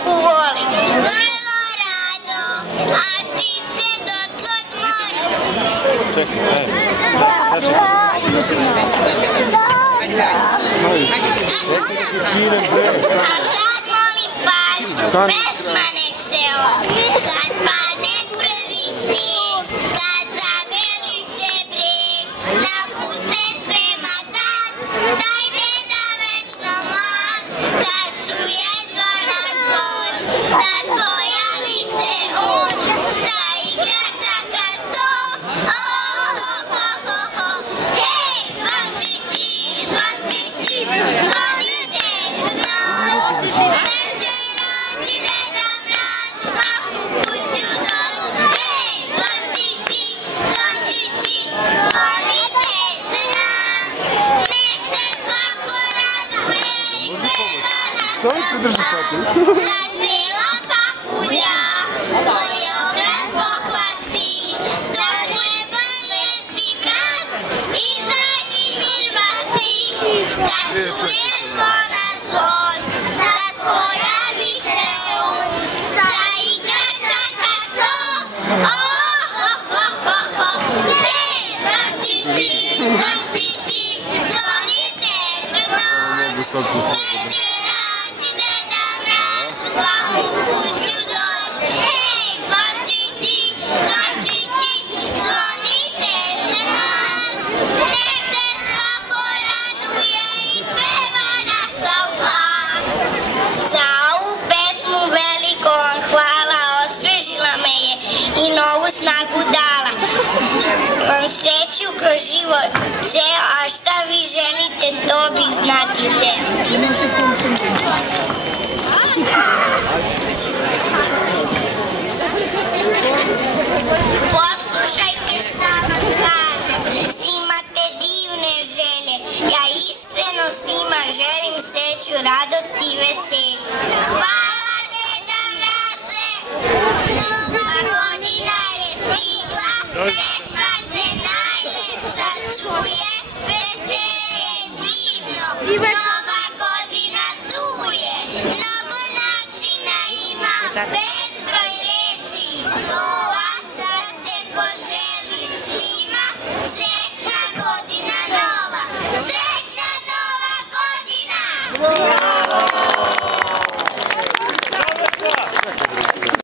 majku volim. Vrlo rado, a ti se dotle odmori. A sad molim pažnju, pesma nek se ovi. Kad padne prvi snijeg, kad zabeli se brijeg, na put se sprema tad, taj deda večno mlad. Kad čuje zvona zvon, tad pojavi se on, sa igračaka sto. Hej, zvončići, zvončići, zvonite noć. Večeras ide Deda Mraz u svaku kuću doć. Hej, zvončići, zvončići, zvonite za nas. Nek se svako raduje i peva na stan. Kad bela pahulja tvoj obraz pokvasi, do neba leti mraz i za njim mir vasi. Kad čuje zvona zvon, tad pojavi se on, sa igračaka sto. Hej, zvončići, zvončići, zvonite kroz noć. Večeras će Deda Mraz u svaku kuću doć. Hej, zvončići, zvončići, zvonite za nas. Nek se svako raduje i peva na sav glas. Za ovu pesmu veliko vam hvala, osvežila me je i novu snagu dala. Vam sreću kroz život ceo, a šta vi želite, to bih znati hteo. Poslušajte šta vam kažem, svi imate divne želje, ja iskreno svima želim sreću, radost i veselje. Hvala Deda Mraze, nova godina je stigla, pesma se najlepša čuje, veselje divno, nova godina tu je, mnogo načina ima, bezbroj reči i slova, da se poželi svima, srećna godina nova, srećna nova godina!